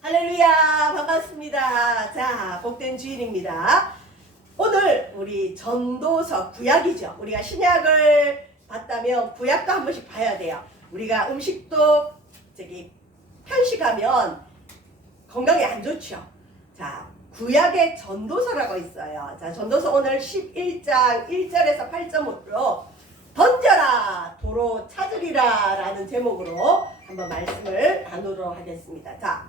할렐루야, 반갑습니다. 자, 복된 주일입니다. 오늘 우리 전도서 구약이죠. 우리가 신약을 봤다면 구약도 한 번씩 봐야 돼요. 우리가 음식도 편식하면 건강에 안 좋죠. 자, 구약의 전도서라고 있어요. 자, 전도서 오늘 11장 1절에서 8절로 던져라 도로 찾으리라 라는 제목으로 한번 말씀을 나누도록 하겠습니다. 자,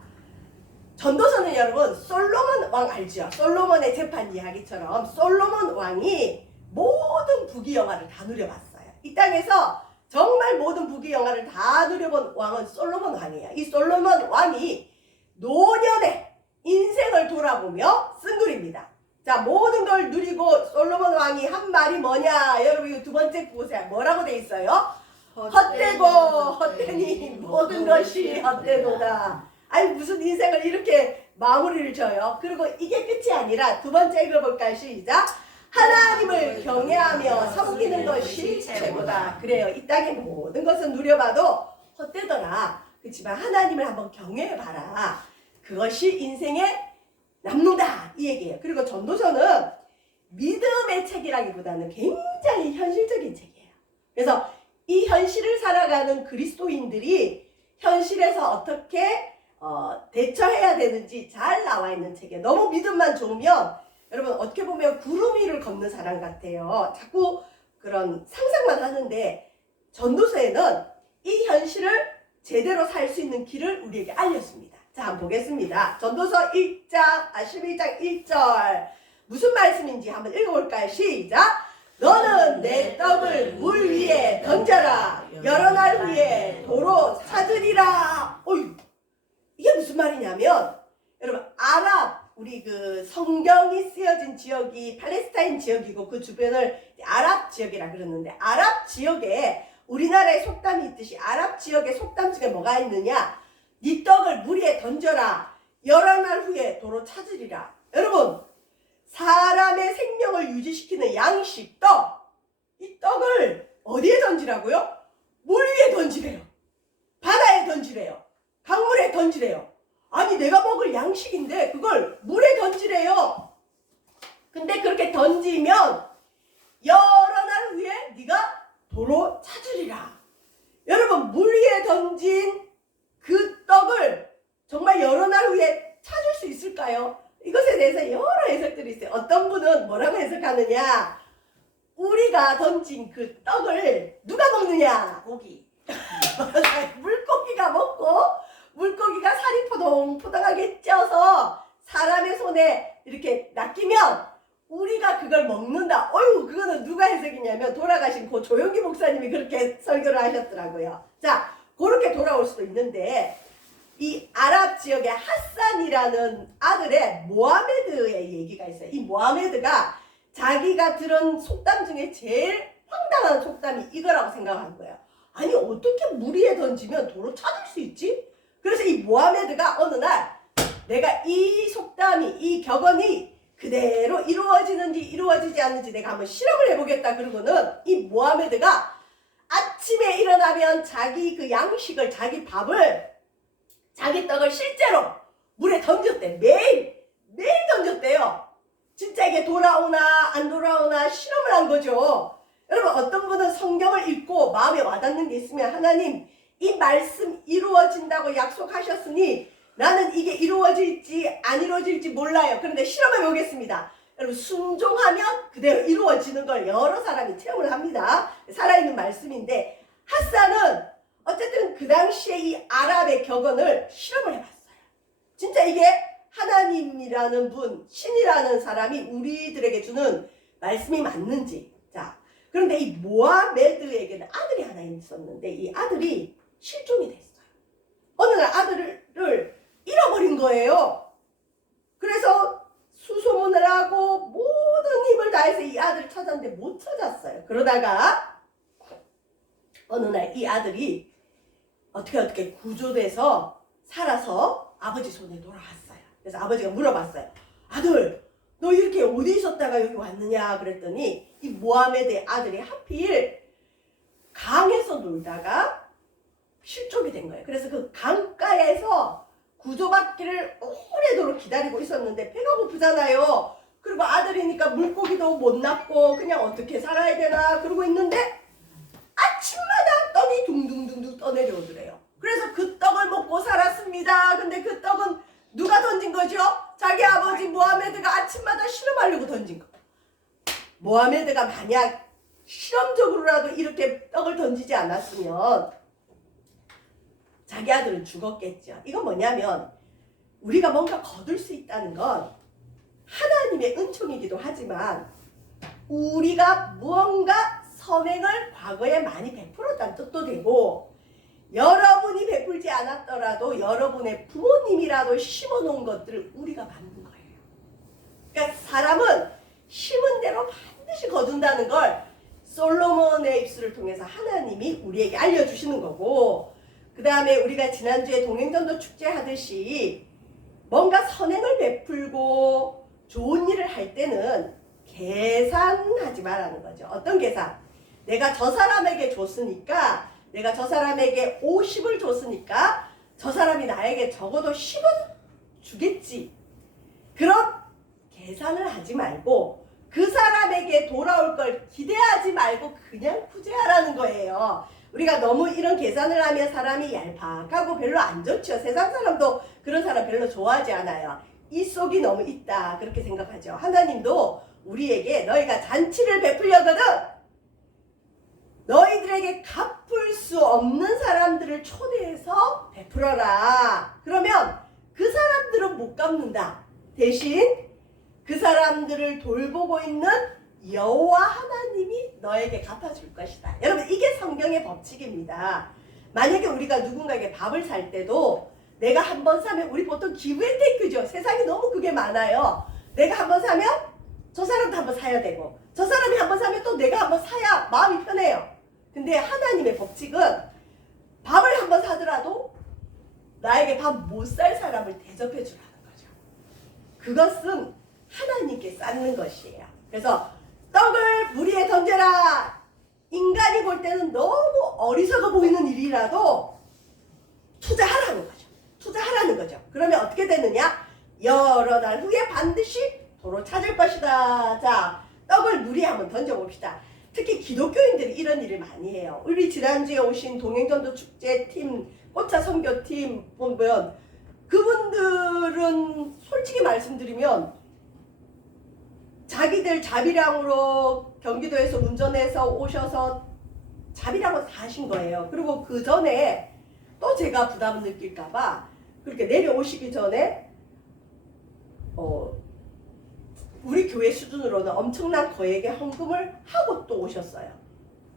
전도서는 여러분 솔로몬 왕 알죠? 솔로몬의 재판 이야기처럼 솔로몬 왕이 모든 부귀영화를 다 누려봤어요. 이 땅에서 정말 모든 부귀영화를 다 누려본 왕은 솔로몬 왕이에요. 이 솔로몬 왕이 노년의 인생을 돌아보며 쓴 글입니다. 자, 모든 걸 누리고 솔로몬 왕이 한 말이 뭐냐? 여러분 이거 두 번째 보세요. 뭐라고 돼 있어요? 헛되고 헛되니 모든 것이 헛되도다. 아니 무슨 인생을 이렇게 마무리를 져요. 그리고 이게 끝이 아니라 두 번째 읽어볼까요? 시작. 하나님을 경외하며 섬기는 것이 최고다. 그래요. 이 땅의 모든 것을 누려봐도 헛되더라. 그렇지만 하나님을 한번 경외해봐라. 그것이 인생에 남는다. 이 얘기예요. 그리고 전도서는 믿음의 책이라기보다는 굉장히 현실적인 책이에요. 그래서 이 현실을 살아가는 그리스도인들이 현실에서 어떻게 대처해야 되는지 잘 나와 있는 책이에요. 너무 믿음만 좋으면 여러분 어떻게 보면 구름 위를 걷는 사람 같아요. 자꾸 그런 상상만 하는데 전도서에는 이 현실을 제대로 살 수 있는 길을 우리에게 알렸습니다. 자, 한번 보겠습니다. 전도서 11장 1절 무슨 말씀인지 한번 읽어볼까요? 시작. 너는 내 떡을 물 위에 던져라. 여러 날 후에 도로 찾으리라. 어이, 이게 무슨 말이냐면 여러분 우리 그 성경이 쓰여진 지역이 팔레스타인 지역이고 그 주변을 아랍 지역이라 그러는데 아랍 지역에 우리나라의 속담이 있듯이 아랍 지역의 속담 중에 뭐가 있느냐? 네 떡을 물 위에 던져라. 여러 날 후에 도로 찾으리라. 여러분 사람의 생명을 유지시키는 양식 떡, 이 떡을 어디에 던지라고요? 물 위에 던지래요. 바다에 던지래요. 강물에 던지래요. 아니 내가 먹을 양식인데 그걸 물에 던지래요. 근데 그렇게 던지면 여러 날 후에 네가 도로 찾으리라. 여러분 물 위에 던진 그 떡을 정말 여러 날 후에 찾을 수 있을까요? 이것에 대해서 여러 해석들이 있어요. 어떤 분은 뭐라고 해석하느냐? 우리가 던진 그 떡을 누가 먹느냐? 고기. 물고기가 먹고 물고기가 살이 포동포동하게 쪄서 사람의 손에 이렇게 낚이면 우리가 그걸 먹는다. 어휴, 그거는 누가 해석이냐면 돌아가신 고 조용기 목사님이 그렇게 설교를 하셨더라고요. 자, 그렇게 돌아올 수도 있는데 이 아랍 지역의 핫산이라는 아들의 모하메드의 얘기가 있어요. 이 모하메드가 자기가 들은 속담 중에 제일 황당한 속담이 이거라고 생각한 거예요. 아니 어떻게 물 위에 던지면 도로 찾을 수 있지? 그래서 이 모하메드가 어느 날 내가 이 속담이 이 격언이 그대로 이루어지는지 이루어지지 않는지 내가 한번 실험을 해보겠다. 그러고는 이 모하메드가 아침에 일어나면 자기 그 양식을 자기 밥을 자기 떡을 실제로 물에 던졌대. 매일 던졌대요. 진짜 이게 돌아오나 안 돌아오나 실험을 한 거죠. 여러분 어떤 분은 성경을 읽고 마음에 와닿는 게 있으면 하나님 이 말씀 이루어진다고 약속하셨으니 나는 이게 이루어질지 안 이루어질지 몰라요. 그런데 시험해 보겠습니다. 여러분 순종하면 그대로 이루어지는 걸 여러 사람이 체험을 합니다. 살아있는 말씀인데 핫산은 어쨌든 그 당시에 이 아랍의 격언을 실험을 해봤어요. 진짜 이게 하나님이라는 분, 신이라는 사람이 우리들에게 주는 말씀이 맞는지. 자, 그런데 이 모하메드에게는 아들이 하나 있었는데 이 아들이 실종이 됐어요. 어느 날 아들을 잃어버린 거예요. 그래서 수소문을 하고 모든 힘을 다해서 이 아들을 찾았는데 못 찾았어요. 그러다가 어느 날 이 아들이 어떻게 구조돼서 살아서 아버지 손에 돌아왔어요. 그래서 아버지가 물어봤어요. 아들, 너 이렇게 어디 있었다가 여기 왔느냐 그랬더니 이 모하메드의 아들이 하필 강에서 놀다가 실종이 된 거예요. 그래서 그 강가에서 구조받기를 오래도록 기다리고 있었는데 배가 고프잖아요. 그리고 아들이니까 물고기도 못 낳고 그냥 어떻게 살아야 되나 그러고 있는데 아침마다 떡이 둥둥둥둥 떠내려오더래요. 그래서 그 떡을 먹고 살았습니다. 근데 그 떡은 누가 던진 거죠? 자기 아버지 모하메드가 아침마다 실험하려고 던진 거. 모하메드가 만약 실험적으로라도 이렇게 떡을 던지지 않았으면 자기 아들은 죽었겠죠. 이건 뭐냐면 우리가 뭔가 거둘 수 있다는 건 하나님의 은총이기도 하지만 우리가 무언가 선행을 과거에 많이 베풀었다는 뜻도 되고 여러분이 베풀지 않았더라도 여러분의 부모님이라도 심어놓은 것들을 우리가 만든 거예요. 그러니까 사람은 심은 대로 반드시 거둔다는 걸 솔로몬의 입술을 통해서 하나님이 우리에게 알려주시는 거고 그 다음에 우리가 지난주에 동행전도 축제 하듯이 뭔가 선행을 베풀고 좋은 일을 할 때는 계산하지 말라는 거죠. 어떤 계산? 내가 저 사람에게 줬으니까 내가 저 사람에게 50을 줬으니까 저 사람이 나에게 적어도 10은 주겠지. 그런 계산을 하지 말고 그 사람에게 돌아올 걸 기대하지 말고 그냥 구제하라는 거예요. 우리가 너무 이런 계산을 하면 사람이 얄팍하고 별로 안 좋죠. 세상 사람도 그런 사람 별로 좋아하지 않아요. 이 속이 너무 있다 그렇게 생각하죠. 하나님도 우리에게 너희가 잔치를 베풀려거든 너희들에게 갚을 수 없는 사람들을 초대해서 베풀어라. 그러면 그 사람들은 못 갚는다. 대신 그 사람들을 돌보고 있는 여호와 하나님이 너에게 갚아줄 것이다. 여러분 이게 성경의 법칙입니다. 만약에 우리가 누군가에게 밥을 살 때도 내가 한 번 사면 우리 보통 기브앤테이크죠. 세상이 너무 그게 많아요. 내가 한 번 사면 저 사람도 한 번 사야 되고 저 사람이 한 번 사면 또 내가 한 번 사야 마음이 편해요. 근데 하나님의 법칙은 밥을 한 번 사더라도 나에게 밥 못 살 사람을 대접해 주라는 거죠. 그것은 하나님께 쌓는 것이에요. 그래서 떡을 물 위에 던져라. 인간이 볼 때는 너무 어리석어 보이는 일이라도 투자하라는 거죠. 투자하라는 거죠. 그러면 어떻게 되느냐? 여러 날 후에 반드시 도로 찾을 것이다. 자, 떡을 물 위에 한번 던져봅시다. 특히 기독교인들이 이런 일을 많이 해요. 우리 지난주에 오신 동행전도 축제팀, 꽃차 선교팀 보면 그분들은 솔직히 말씀드리면 자기들 자비량으로 경기도에서 운전해서 오셔서 자비량으로 사신 거예요. 그리고 그 전에 또 제가 부담을 느낄까봐 그렇게 내려오시기 전에 우리 교회 수준으로는 엄청난 거액의 헌금을 하고 또 오셨어요.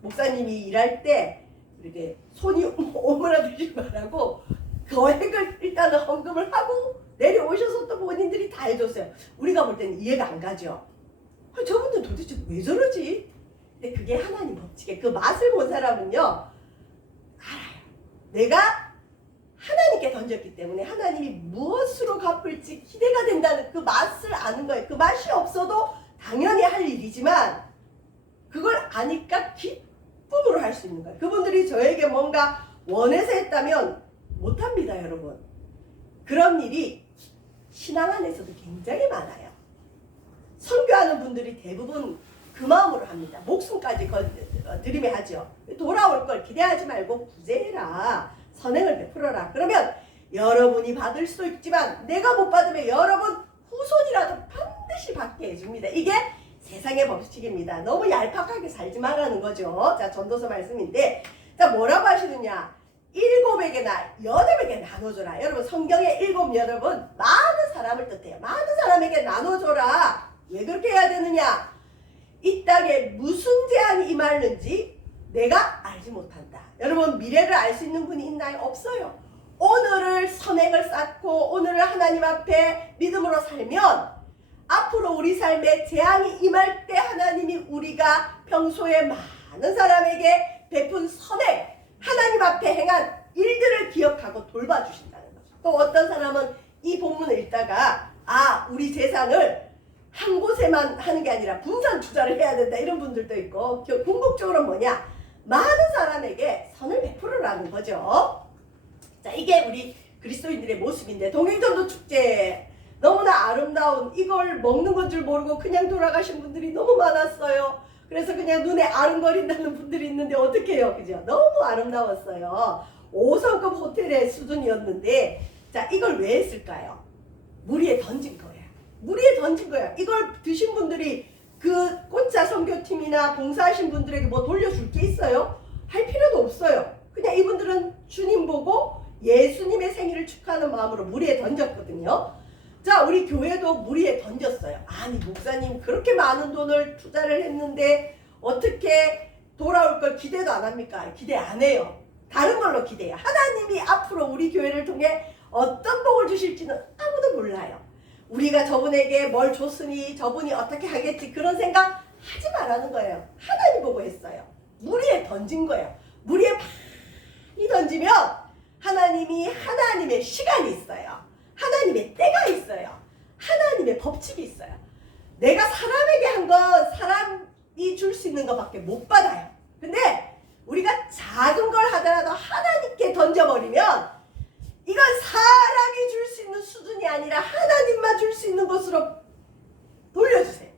목사님이 일할 때 이렇게 손이 오므라들지 말라고 거액을 일단은 헌금을 하고 내려오셔서 또 본인들이 다 해줬어요. 우리가 볼 때는 이해가 안 가죠. 저분들 도대체 왜 저러지? 근데 그게 하나님 법칙에 그 맛을 본 사람은요 알아요. 내가 하나님께 던졌기 때문에 하나님이 무엇으로 갚을지 기대가 된다는 그 맛을 아는 거예요. 그 맛이 없어도 당연히 할 일이지만 그걸 아니까 기쁨으로 할 수 있는 거예요. 그분들이 저에게 뭔가 원해서 했다면 못합니다, 여러분. 그런 일이 신앙 안에서도 굉장히 많아요. 선교하는 분들이 대부분 그 마음으로 합니다. 목숨까지 들이매 하죠. 돌아올 걸 기대하지 말고 구제해라. 선행을 베풀어라. 그러면 여러분이 받을 수도 있지만 내가 못 받으면 여러분 후손이라도 반드시 받게 해줍니다. 이게 세상의 법칙입니다. 너무 얄팍하게 살지 말라는 거죠. 자, 전도서 말씀인데 자 뭐라고 하시느냐. 7에게나 8에게 나눠줘라. 여러분 성경의 7, 8은 많은 사람을 뜻해요. 많은 사람에게 나눠줘라. 왜 그렇게 해야 되느냐. 이 땅에 무슨 재앙이 임하는지 내가 알지 못한다. 여러분 미래를 알 수 있는 분이 있나요? 없어요. 오늘을 선행을 쌓고 오늘을 하나님 앞에 믿음으로 살면 앞으로 우리 삶에 재앙이 임할 때 하나님이 우리가 평소에 많은 사람에게 베푼 선행 하나님 앞에 행한 일들을 기억하고 돌봐주신다는 거죠. 또 어떤 사람은 이 본문을 읽다가 우리 재산을 한 곳에만 하는 게 아니라 분산 투자를 해야 된다 이런 분들도 있고 궁극적으로 뭐냐 많은 사람에게 선을 베풀으라는 거죠. 자, 이게 우리 그리스도인들의 모습인데 동행전도 축제 너무나 아름다운 이걸 먹는 건 줄 모르고 그냥 돌아가신 분들이 너무 많았어요. 그래서 그냥 눈에 아른거린다는 분들이 있는데 어떡해요, 그죠? 너무 아름다웠어요. 5성급 호텔의 수준이었는데 자, 이걸 왜 했을까요? 물 위에 던진 거예요. 물 위에 던진 거예요. 이걸 드신 분들이 그 꽃자 선교팀이나 봉사하신 분들에게 뭐 돌려줄 게 있어요? 할 필요도 없어요. 그냥 이분들은 주님 보고 예수님의 생일을 축하하는 마음으로 물 위에 던졌거든요. 자, 우리 교회도 물 위에 던졌어요. 아니, 목사님 그렇게 많은 돈을 투자를 했는데 어떻게 돌아올 걸 기대도 안 합니까? 기대 안 해요. 다른 걸로 기대해요. 하나님이 앞으로 우리 교회를 통해 어떤 복을 주실지는 아무도 몰라요. 우리가 저분에게 뭘 줬으니 저분이 어떻게 하겠지 그런 생각 하지 말라는 거예요. 하나님 보고 했어요. 물 위에 던진 거예요. 물 위에 많이 던지면 하나님이 하나님의 시간이 있어요. 하나님의 때가 있어요. 하나님의 법칙이 있어요. 내가 사람에게 한 건 사람이 줄 수 있는 것밖에 못 받아요. 근데 우리가 작은 걸 하더라도 하나님께 던져버리면 이건 사람이 줄 수 있는 수준이 아니라 하나님만 줄 수 있는 것으로 돌려주세요.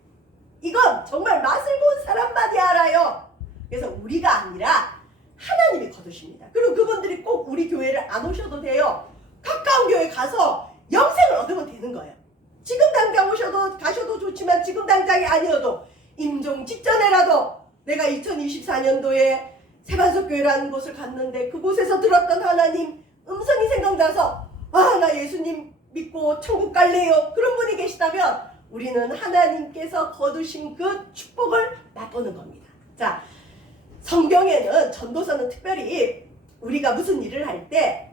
이건 정말 맛을 본 사람만이 알아요. 그래서 우리가 아니라 하나님이 거두십니다. 그리고 그분들이 꼭 우리 교회를 안 오셔도 돼요. 가까운 교회 가서 영생을 얻으면 되는 거예요. 지금 당장 오셔도 가셔도 좋지만 지금 당장이 아니어도 임종 직전에라도 내가 2024년도에 세반석교회라는 곳을 갔는데 그곳에서 들었던 하나님 음성이 생각나서 아, 나 예수님 믿고 천국 갈래요. 그런 분이 계시다면 우리는 하나님께서 거두신 그 축복을 맛보는 겁니다. 자, 성경에는 전도서는 특별히 우리가 무슨 일을 할 때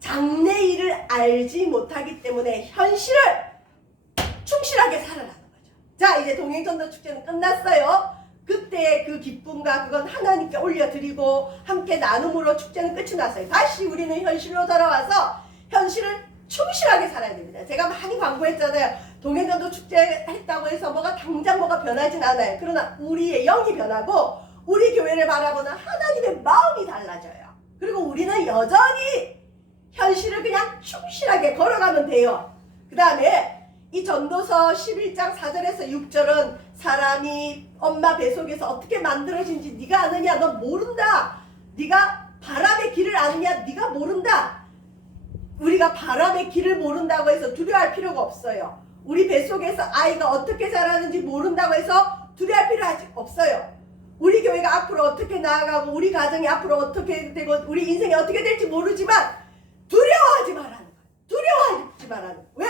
장래 일을 알지 못하기 때문에 현실을 충실하게 살아라는 거죠. 자, 이제 동행전도 축제는 끝났어요. 그때 그 기쁨과 그건 하나님께 올려드리고 함께 나눔으로 축제는 끝이 났어요. 다시 우리는 현실로 돌아와서 현실을 충실하게 살아야 됩니다. 제가 많이 광고했잖아요. 동행전도 축제 했다고 해서 뭐가 당장 뭐가 변하진 않아요. 그러나 우리의 영이 변하고 우리 교회를 바라보는 하나님의 마음이 달라져요. 그리고 우리는 여전히 현실을 그냥 충실하게 걸어가면 돼요. 그 다음에 이 전도서 11장 4절에서 6절은 사람이 엄마 뱃속에서 어떻게 만들어진지 네가 아느냐? 너 모른다. 네가 바람의 길을 아느냐? 네가 모른다. 우리가 바람의 길을 모른다고 해서 두려워할 필요가 없어요. 우리 뱃속에서 아이가 어떻게 자라는지 모른다고 해서 두려워할 필요 없어요. 우리 교회가 앞으로 어떻게 나아가고 우리 가정이 앞으로 어떻게 되고 우리 인생이 어떻게 될지 모르지만 두려워하지 말라는 거예요. 두려워하지 말라는 거예요. 왜?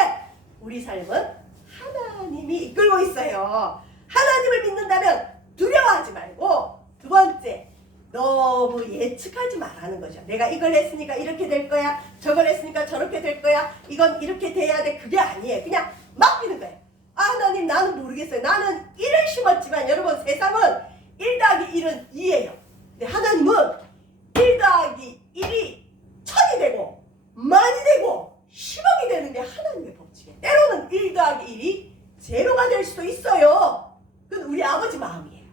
우리 삶은 하나님이 이끌고 있어요. 하나님을 믿는다면 두려워하지 말고 두 번째, 너무 예측하지 말라는 거죠. 내가 이걸 했으니까 이렇게 될 거야. 저걸 했으니까 저렇게 될 거야. 이건 이렇게 돼야 돼. 그게 아니에요. 그냥 맡기는 거예요. 아, 하나님 나는 모르겠어요. 나는 1을 심었지만 여러분 세상은 1 더하기 1은 2예요. 근데 하나님은 1 더하기 1이 1000이 되고 많이 되고 10억이 되는 게 하나님의 법칙이에요. 때로는 1 더하기 1이 제로가 될 수도 있어요. 그건 우리 아버지 마음이에요.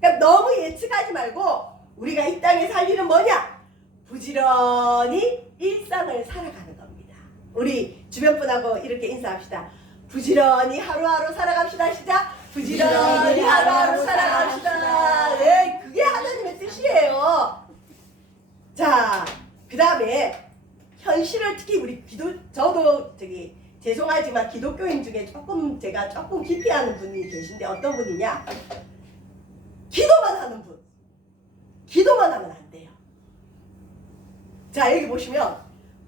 그러니까 너무 예측하지 말고 우리가 이 땅에 살 일은 뭐냐? 부지런히 일상을 살아가는 겁니다. 우리 주변 분하고 이렇게 인사합시다. 부지런히 하루하루 살아갑시다. 시작. 부지런히 하루하루 살아갑시다. 네, 그게 하나님의 뜻이에요. 자, 그 다음에 현실을 특히 우리 저도 죄송하지만 기독교인 중에 제가 조금 기피하는 분이 계신데 어떤 분이냐? 기도만 하는 분. 기도만 하면 안 돼요. 자, 여기 보시면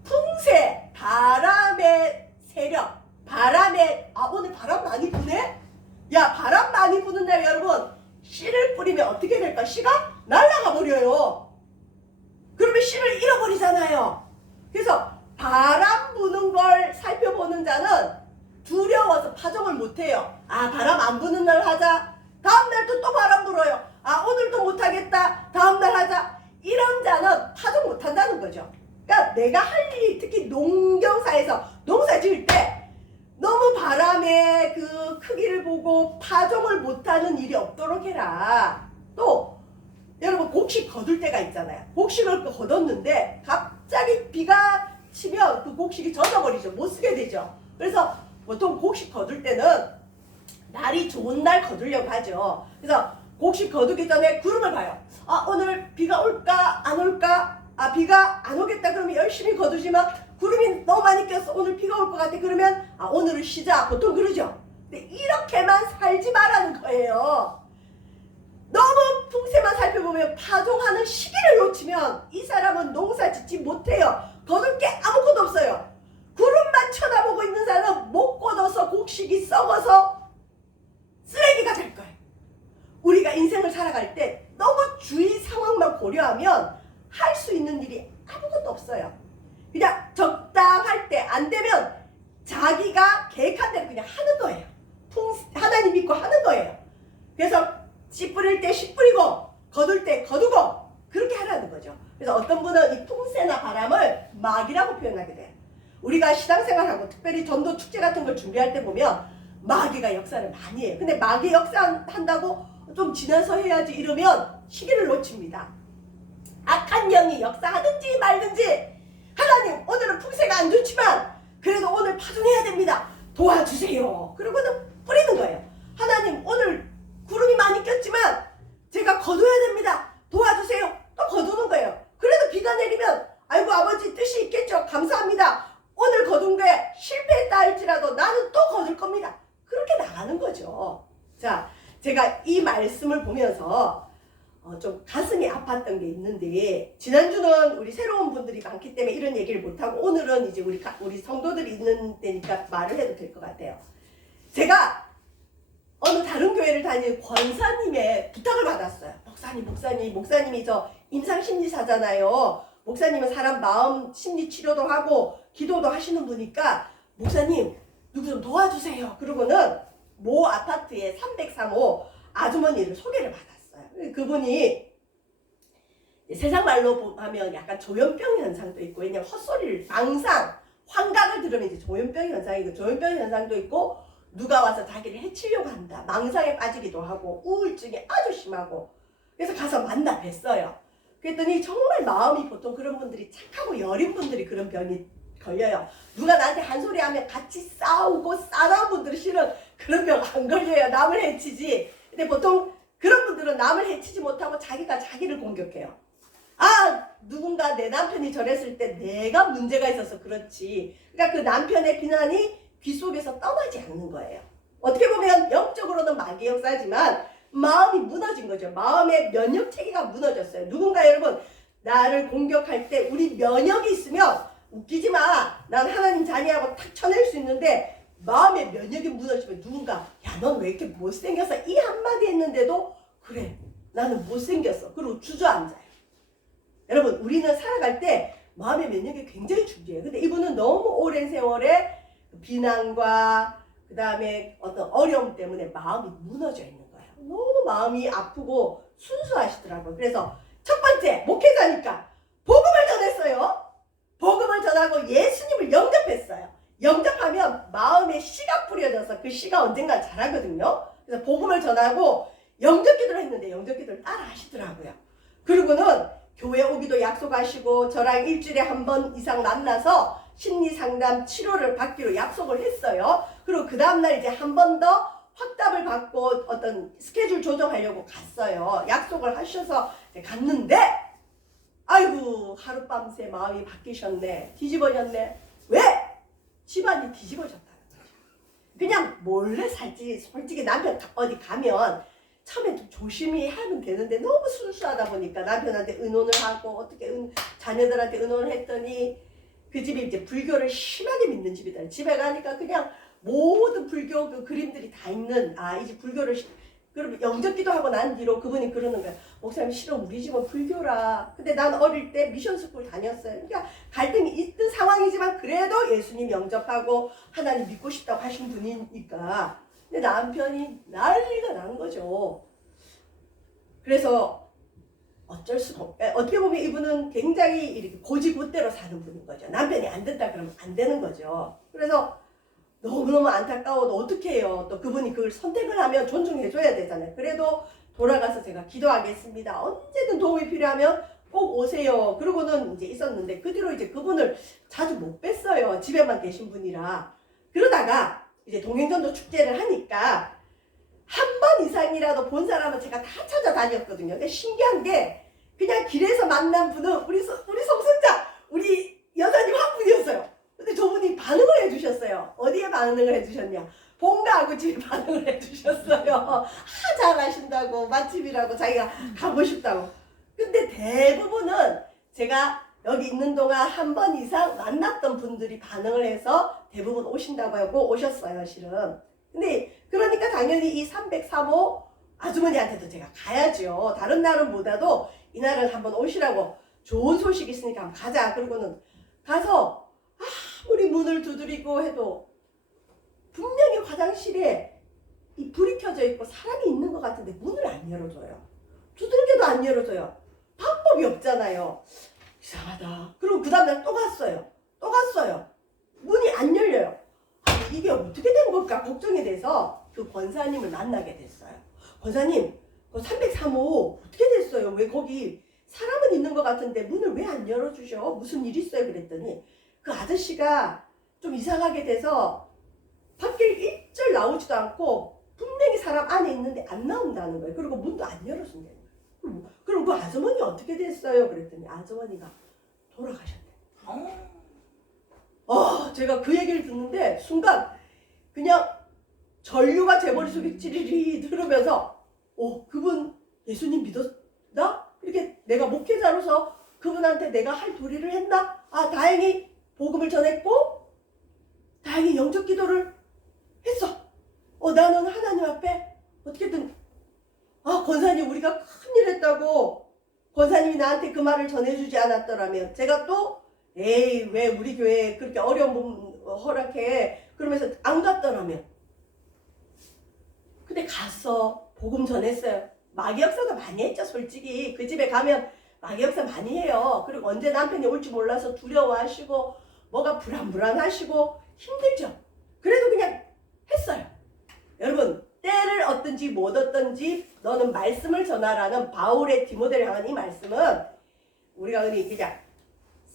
풍세, 바람의 세력, 오늘 바람 많이 부네? 야, 바람 많이 부는 날 여러분 씨를 뿌리면 어떻게 될까? 씨가 날아가 버려요. 그러면 씨를 잃어버리잖아요. 그래서 바람 부는 걸 살펴보는 자는 두려워서 파종을 못해요. 아, 바람 안 부는 날 하자. 다음날 또 바람 불어요. 아, 오늘도 못하겠다. 다음날 하자. 이런 자는 파종 못한다는 거죠. 그러니까 내가 할 일, 특히 농경사에서 농사 지을 때 너무 바람의 그 크기를 보고 파종을 못하는 일이 없도록 해라. 또 여러분 곡식 거둘 때가 있잖아요. 곡식을 거뒀는데 갑자기 비가 치면 그 곡식이 젖어버리죠. 못 쓰게 되죠. 그래서 보통 곡식 거둘 때는 날이 좋은 날 거두려고 하죠. 그래서 곡식 거두기 전에 구름을 봐요. 아, 오늘 비가 올까 안 올까? 아, 비가 안 오겠다 그러면 열심히 거두지만 구름이 너무 많이 꼈어. 오늘 비가 올 것 같아. 그러면 아, 오늘은 쉬자. 보통 그러죠. 근데 이렇게만 살지 말라는 거예요. 너무 풍세만 살펴보면 파종하는 시기를 놓치면 이 사람은 농사 짓지 못해요. 거둘 게 아무것도 없어요. 구름만 쳐다보고 있는 사람은 못 거둬서 곡식이 썩어서 쓰레기가 될 거예요. 우리가 인생을 살아갈 때 너무 주위 상황만 고려하면 할 수 있는 일이 아무것도 없어요. 그냥 적당할 때 안 되면 자기가 계획한 대로 그냥 하는 거예요. 하나님 믿고 하는 거예요. 그래서 씨 뿌릴 때 씨 뿌리고 거둘 때 거두고 그렇게 하라는 거죠. 그래서 어떤 분은 이 풍세나 바람을 마귀라고 표현하게 돼요. 우리가 신앙생활하고 특별히 전도 축제 같은 걸 준비할 때 보면 마귀가 역사를 많이 해요. 근데 마귀 역사한다고 좀 지나서 해야지 이러면 시기를 놓칩니다. 악한 영이 역사하든지 말든지 하나님 오늘은 풍세가 안 좋지만 그래도 오늘 파종해야 됩니다. 도와주세요. 그러고는 뿌리는 거예요. 하나님 오늘 구름이 많이 꼈지만 제가 거둬야 됩니다. 도와주세요. 또 거두는 거예요. 그래도 비가 내리면 아이고 아버지 뜻이 있겠죠. 감사합니다. 오늘 거둔 게 실패했다 할지라도 나는 또 거둘 겁니다. 그렇게 나가는 거죠. 자, 제가 이 말씀을 보면서 좀 가슴이 아팠던 게 있는데 지난주는 우리 새로운 분들이 많기 때문에 이런 얘기를 못하고 오늘은 이제 우리 성도들이 있는 데니까 말을 해도 될 것 같아요. 제가 어느 다른 교회를 다니는 권사님의 부탁을 받았어요. 목사님이 저 임상심리사잖아요. 목사님은 사람 마음 심리 치료도 하고 기도도 하시는 분이니까 목사님 누구 좀 도와주세요. 그러고는 모 아파트의 303호 아주머니를 소개를 받았어요. 그분이 세상 말로 하면 약간 조현병 현상도 있고, 왜냐면 헛소리를 망상 환각을 들으면 이제 조현병 현상이고, 조현병 현상도 있고 누가 와서 자기를 해치려고 한다, 망상에 빠지기도 하고 우울증이 아주 심하고. 그래서 가서 만나 뵀어요. 그랬더니 정말 마음이, 보통 그런 분들이 착하고 여린 분들이 그런 병이 걸려요. 누가 나한테 한 소리 하면 같이 싸우고 싸나운 분들은 실은 그런 병 안 걸려요. 남을 해치지. 근데 보통 그런 분들은 남을 해치지 못하고 자기가 자기를 공격해요. 아, 누군가 내 남편이 저랬을 때 내가 문제가 있어서 그렇지. 그러니까 그 남편의 비난이 귀 속에서 떠나지 않는 거예요. 어떻게 보면 영적으로는 마귀 역사지만 마음이 무너진 거죠. 마음의 면역 체계가 무너졌어요. 누군가 여러분 나를 공격할 때 우리 면역이 있으면 웃기지 마, 난 하나님 자녀하고 탁 쳐낼 수 있는데 마음의 면역이 무너지면 누군가 야, 넌 왜 이렇게 못생겼어? 이 한마디 했는데도 그래, 나는 못생겼어. 그리고 주저앉아요. 여러분, 우리는 살아갈 때 마음의 면역이 굉장히 중요해요. 근데 이분은 너무 오랜 세월에 비난과 그 다음에 어떤 어려움 때문에 마음이 무너져 있는 거예요. 너무 마음이 아프고 순수하시더라고요. 그래서 첫 번째, 목회자니까 복음을 전했어요. 복음을 전하고 예수님을 영접했어요. 영접하면 마음에 씨가 뿌려져서 그 씨가 언젠가 자라거든요. 그래서 복음을 전하고 영접기도를 했는데 영접기도를 따라 하시더라고요. 그리고는 교회 오기도 약속하시고 저랑 일주일에 한 번 이상 만나서 심리상담 치료를 받기로 약속을 했어요. 그리고 그 다음날 이제 한 번 더 확답을 받고 어떤 스케줄 조정하려고 갔어요. 약속을 하셔서 갔는데 아이고, 하룻밤새 마음이 바뀌셨네. 뒤집어졌네. 왜? 집안이 뒤집어졌다는 거죠. 그냥 몰래 살지. 솔직히 남편 어디 가면 처음에 좀 조심히 하면 되는데 너무 순수하다 보니까 남편한테 의논을 하고 어떻게 자녀들한테 의논을 했더니 그 집이 이제 불교를 심하게 믿는 집이다. 집에 가니까 그냥 모든 불교 그 그림들이 다 있는, 아, 이 집 불교를 그럼 영접기도 하고 난 뒤로 그분이 그러는 거야. 목사님 실은 우리 집은 불교라. 근데 난 어릴 때 미션 스쿨 다녔어요. 그러니까 갈등이 있던 상황이지만 그래도 예수님 영접하고 하나님 믿고 싶다고 하신 분이니까. 근데 남편이 난리가 난 거죠. 그래서 어쩔 수가 어떻게 보면 이분은 굉장히 이렇게 고지고대로 사는 분인 거죠. 남편이 안 된다 그러면 안 되는 거죠. 그래서 너무너무 안타까워도 어떻게 해요. 또 그분이 그걸 선택을 하면 존중해줘야 되잖아요. 그래도 돌아가서 제가 기도하겠습니다. 언제든 도움이 필요하면 꼭 오세요. 그러고는 이제 있었는데 그 뒤로 이제 그분을 자주 못 뵀어요. 집에만 계신 분이라. 그러다가 이제 동행전도 축제를 하니까 한 번 이상이라도 본 사람은 제가 다 찾아다녔거든요. 근데 신기한 게 그냥 길에서 만난 분은 우리 성승자 우리 여사님 한 분이었어요. 근데 저분이 반응을 해주셨어요. 어디에 반응을 해주셨냐? 본가하고 집에 반응을 해주셨어요. 잘하신다고 맛집이라고 자기가 가고 싶다고. 근데 대부분은 제가 여기 있는 동안 한 번 이상 만났던 분들이 반응을 해서 대부분 오신다고 하고 오셨어요, 실은. 근데 그러니까 당연히 이 303호 아주머니한테도 제가 가야죠. 다른 날은 못와도 이날은 한번 오시라고 좋은 소식이 있으니까 한번 가자. 그러고는 가서 아무리 문을 두드리고 해도 분명히 화장실에 이 불이 켜져 있고 사람이 있는 것 같은데 문을 안 열어줘요. 두들겨도 안 열어줘요. 방법이 없잖아요. 이상하다. 그리고 그 다음날 또 갔어요. 또 갔어요. 문이 안 열려요. 아니, 이게 어떻게 된 걸까 걱정이 돼서 그 권사님을 만나게 됐어요. 권사님, 그 303호 어떻게 됐어요? 왜 거기 사람은 있는 것 같은데 문을 왜 안 열어주셔? 무슨 일 있어요? 그랬더니 그 아저씨가 좀 이상하게 돼서 밖에 일절 나오지도 않고 분명히 사람 안에 있는데 안 나온다는 거예요. 그리고 문도 안 열어준다는 거예요. 그럼 그 아주머니 어떻게 됐어요? 그랬더니 아주머니가 돌아가셨대요. 제가 그 얘기를 듣는데 순간 그냥 전류가 제 머릿속에 찌리리 들으면서 그분 예수님 믿었나? 이렇게 내가 목회자로서 그분한테 내가 할 도리를 했나? 다행히 복음을 전했고 다행히 영적 기도를 했어. 나는 하나님 앞에 어떻게든 권사님 우리가 큰일 했다고 권사님이 나한테 그 말을 전해주지 않았더라면 제가 또 왜 우리 교회에 그렇게 어려운 분 허락해 그러면서 안 갔더라면. 근데 갔어. 복음 전했어요. 마귀역사가 많이 했죠. 솔직히 그 집에 가면 마귀역사 많이 해요. 그리고 언제 남편이 올지 몰라서 두려워하시고 뭐가 불안하시고 힘들죠. 그래도 그냥 했어요. 여러분 때를 얻든지 못 얻든지 너는 말씀을 전하라는 바울의 디모데를 향한 이 말씀은 우리가 그냥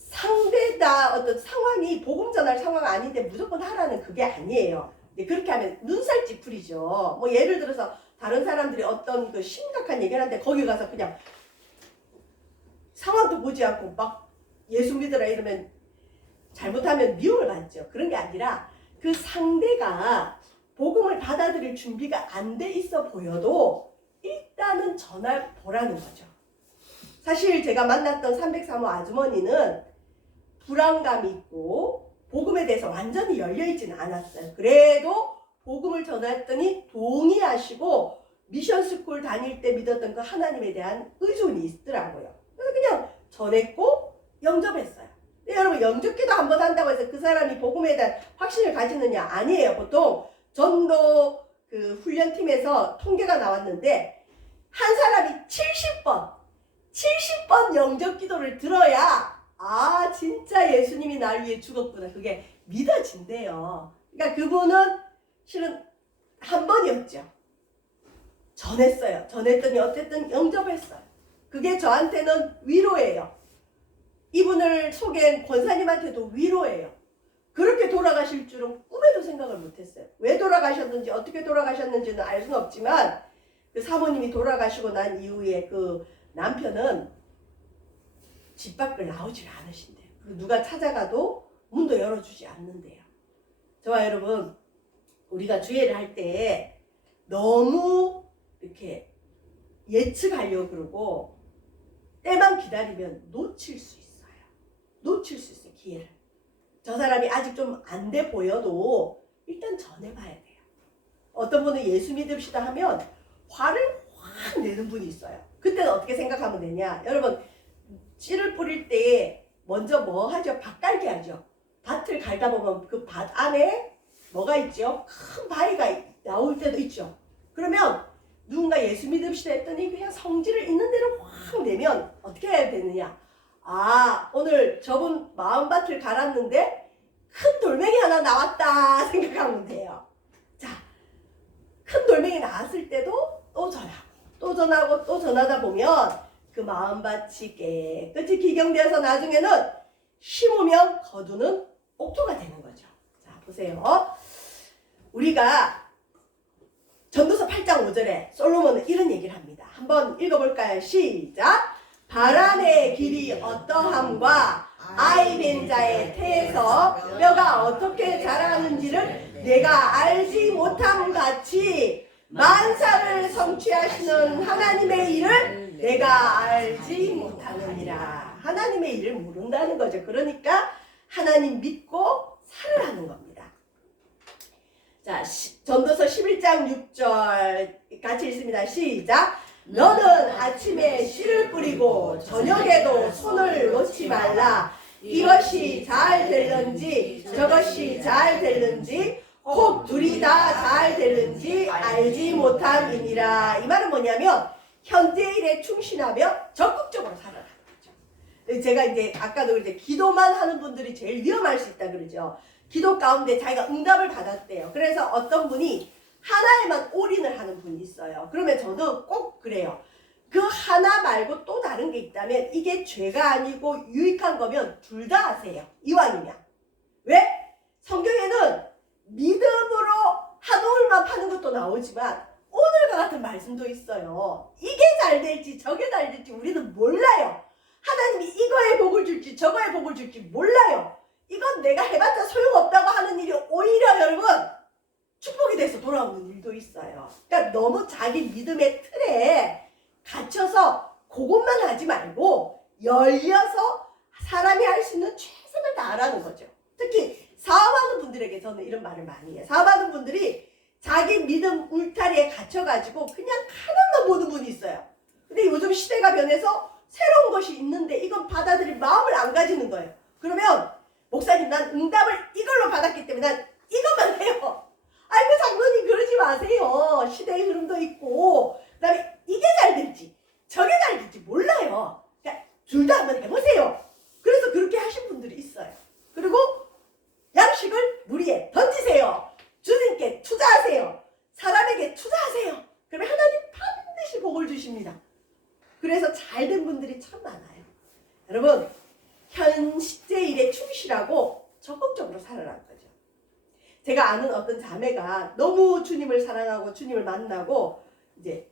상대다 어떤 상황이 복음 전할 상황 아닌데 무조건 하라는 그게 아니에요. 그렇게 하면 눈살 찌푸리죠. 뭐 예를 들어서 다른 사람들이 어떤 그 심각한 얘기를 하는데 거기 가서 그냥 상황도 보지 않고 막 예수 믿으라 이러면 잘못하면 미움을 받죠. 그런 게 아니라 그 상대가 복음을 받아들일 준비가 안 돼 있어 보여도 일단은 전화 보라는 거죠. 사실 제가 만났던 303호 아주머니는 불안감이 있고 복음에 대해서 완전히 열려있지는 않았어요. 그래도 복음을 전했더니 동의하시고 미션스쿨 다닐 때 믿었던 그 하나님에 대한 의존이 있더라고요. 그래서 그냥 전했고 영접했어요. 여러분 영접기도 한번 한다고 해서 그 사람이 복음에 대한 확신을 가지느냐? 아니에요. 보통 전도 그 훈련팀에서 통계가 나왔는데 한 사람이 70번 영접기도를 들어야 진짜 예수님이 나를 위해 죽었구나. 그게 믿어진대요. 그러니까 그분은 실은 한 번이었죠. 전했어요. 전했더니 어쨌든 영접했어요. 그게 저한테는 위로예요. 이분을 소개한 권사님한테도 위로예요. 그렇게 돌아가실 줄은 꿈에도 생각을 못했어요. 왜 돌아가셨는지 어떻게 돌아가셨는지는 알 수는 없지만 그 사모님이 돌아가시고 난 이후에 그 남편은 집 밖을 나오질 않으신대요. 누가 찾아가도 문도 열어주지 않는데요. 저와 여러분 우리가 주례를 할 때 너무 이렇게 예측하려고 그러고 때만 기다리면 놓칠 수 있어요. 기회를. 저 사람이 아직 좀 안 돼 보여도 일단 전해봐야 돼요. 어떤 분은 예수 믿읍시다 하면 화를 확 내는 분이 있어요. 그때는 어떻게 생각하면 되냐? 여러분 씨를 뿌릴 때 먼저 뭐 하죠? 밭 갈기 하죠. 밭을 갈다 보면 그 밭 안에 뭐가 있죠? 큰 바위가 나올 때도 있죠. 그러면 누군가 예수 믿읍시다 했더니 그냥 성질을 있는 대로 확 내면 어떻게 해야 되느냐? 오늘 저분 마음밭을 갈았는데 큰 돌멩이 하나 나왔다 생각하면 돼요. 자, 큰 돌멩이 나왔을 때도 또 전하고 또 전하다 보면 그 그 마음밭이 깨끗이 기경되어서 나중에는 심으면 거두는 옥토가 되는 거죠. 자, 보세요. 우리가 전도서 8장 5절에 솔로몬은 이런 얘기를 합니다. 한번 읽어볼까요? 시작! 바람의 길이 어떠함과 아이 된 자의 태에서 뼈가 어떻게 자라는지를 내가 알지 못함 같이 만사를 성취하시는 하나님의 일을 내가 알지 못하느니라. 하나님의 일을 모른다는 거죠. 그러니까 하나님 믿고 살으라는 겁니다. 자, 전도서 11장 6절 같이 읽습니다. 시작! 너는 아침에 씨를 뿌리고 저녁에도 손을 놓지 말라. 이것이 잘 될는지 저것이 잘 될는지 혹 둘이 다 잘 될는지 알지 못함이니라. 이 말은 뭐냐면 현재 일에 충실하며 적극적으로 살아라. 제가 이제 아까도 이제 기도만 하는 분들이 제일 위험할 수 있다 그러죠. 기도 가운데 자기가 응답을 받았대요. 그래서 어떤 분이 하나에만 올인을 하는 분이 있어요. 그러면 저도 꼭 그래요. 그 하나 말고 또 다른 게 있다면 이게 죄가 아니고 유익한 거면 둘 다 하세요. 이왕이면. 왜? 성경에는 믿음으로 한 올만 파는 것도 나오지만 오늘과 같은 말씀도 있어요. 이게 잘 될지 저게 잘 될지 우리는 몰라요. 하나님이 이거에 복을 줄지 저거에 복을 줄지 몰라요. 이건 내가 해봤자 소용없다고 하는 일이 오히려 여러분 축복이 돼서 돌아오는 일도 있어요. 그러니까 너무 자기 믿음의 틀에 갇혀서 그것만 하지 말고 열려서 사람이 할 수 있는 최선을 다하라는 거죠. 특히 사업하는 분들에게 저는 이런 말을 많이 해요. 사업하는 분들이 자기 믿음 울타리에 갇혀가지고 그냥 하나만 보는 분이 있어요. 근데 요즘 시대가 변해서 새로운 것이 있는데 이건 받아들일 마음을 안 가지는 거예요. 그러면 목사님 난 응답을 이걸로 받았기 때문에 난 이것만 해요. 아이고 장로님 그러지 마세요. 시대의 흐름도 있고 그 다음에 이게 잘 될지 저게 잘 될지 몰라요. 그러니까 둘 다 한번 해보세요. 그래서 그렇게 하신 분들이 있어요. 그리고 양식을 무리에 던지세요. 주님께 투자하세요. 사람에게 투자하세요. 그러면 하나님 반드시 복을 주십니다. 그래서 잘된 분들이 참 많아요. 여러분 현재 일에 충실하고 적극적으로 살아라는 거죠. 제가 아는 어떤 자매가 너무 주님을 사랑하고 주님을 만나고 이제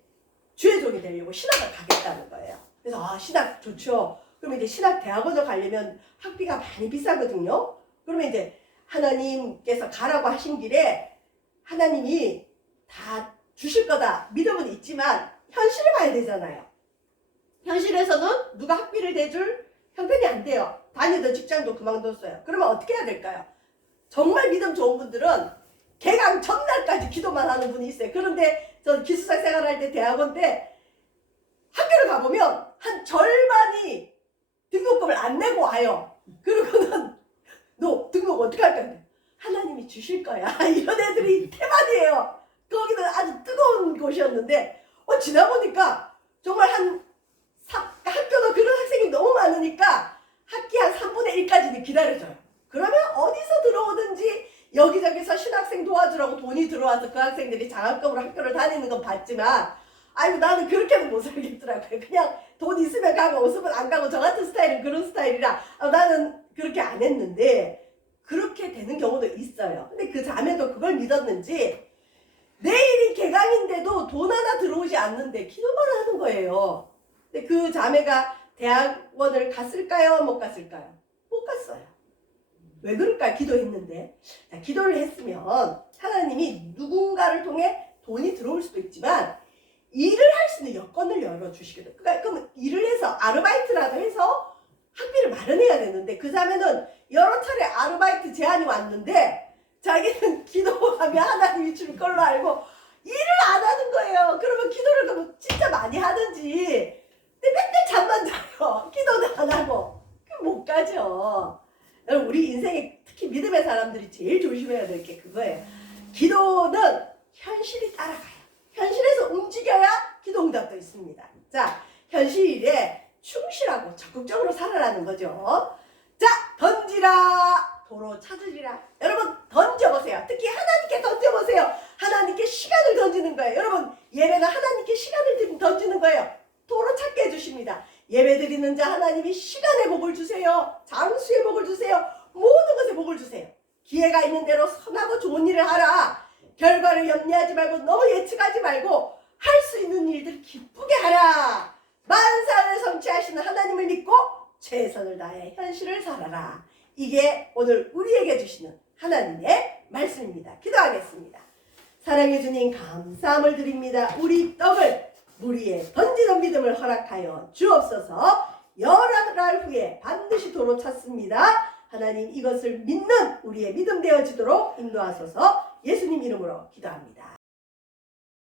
주의 종이 되려고 신학을 가겠다는 거예요. 그래서 신학 좋죠. 그러면 이제 신학 대학원을 가려면 학비가 많이 비싸거든요. 그러면 이제 하나님께서 가라고 하신 길에 하나님이 다 주실 거다 믿음은 있지만 현실을 봐야 되잖아요. 현실에서는 누가 학비를 대줄 형편이 안 돼요. 다니던 직장도 그만뒀어요. 그러면 어떻게 해야 될까요? 정말 믿음 좋은 분들은 개강 전날까지 기도만 하는 분이 있어요. 그런데 전 기숙사 생활할 때 대학원 때 학교를 가보면 한 절반이 등록금을 안 내고 와요. 그러고는 너 등록 어떻게 할 거야? 하나님이 주실 거야. 이런 애들이 태반이에요. 거기는 아주 뜨거운 곳이었는데 지나보니까 정말 학교도 그런 학생이 너무 많으니까 학기 한 3분의 1까지는 기다려줘요. 그러면 어디서 들어오든지 여기저기서 신학생 도와주라고 돈이 들어와서 그 학생들이 장학금으로 학교를 다니는 건 봤지만 아이고 나는 그렇게는 못 살겠더라고요. 그냥 돈 있으면 가고 없으면 안 가고 저 같은 스타일은 그런 스타일이라 나는 그렇게 안 했는데 그렇게 되는 경우도 있어요. 근데 그 자매도 그걸 믿었는지 내일이 개강인데도 돈 하나 들어오지 않는데 기도만 하는 거예요. 근데 그 자매가 대학원을 갔을까요? 못 갔을까요? 못 갔어요. 왜 그럴까요? 기도했는데. 자, 기도를 했으면 하나님이 누군가를 통해 돈이 들어올 수도 있지만 일을 할 수 있는 여건을 열어주시거든요. 그러니까 그럼 일을 해서 아르바이트라도 해서 학비를 마련해야 되는데 그 자매는 여러 차례 아르바이트 제안이 왔는데 자기는 기도하면 하나님이 줄 걸로 알고 일을 안 하는 거예요. 그러면 기도를 그럼 진짜 많이 하든지 근데 맨날 잠만 자요. 기도도 안 하고 그럼 못 가죠. 여러분 우리 인생에 특히 믿음의 사람들이 제일 조심해야 될 게 그거예요. 기도는 현실이 따라가요. 현실에서 움직여야 기도 응답도 있습니다. 자, 현실에 충실하고 적극적으로 살아라는 거죠. 자, 던지라 도로 찾으리라. 여러분 던져보세요. 특히 하나님께 던져보세요. 하나님께 시간을 던지는 거예요. 여러분 예배는 하나님께 시간을 던지는 거예요. 도로 찾게 해주십니다. 예배드리는 자 하나님이 시간의 복을 주세요. 장수의 복을 주세요. 모든 것에 복을 주세요. 기회가 있는 대로 선하고 좋은 일을 하라. 결과를 염려하지 말고 너무 예측하지 말고 할 수 있는 일들 기쁘게 하라. 만상을 성취하시는 하나님을 믿고 최선을 다해 현실을 살아라. 이게 오늘 우리에게 주시는 하나님의 말씀입니다. 기도하겠습니다. 사랑해 주님 감사함을 드립니다. 우리 떡을 물 위에 던지는 믿음을 허락하여 주옵소서. 열날 후에 반드시 도로 찾습니다. 하나님 이것을 믿는 우리의 믿음 되어지도록 인도하소서. 예수님 이름으로 기도합니다.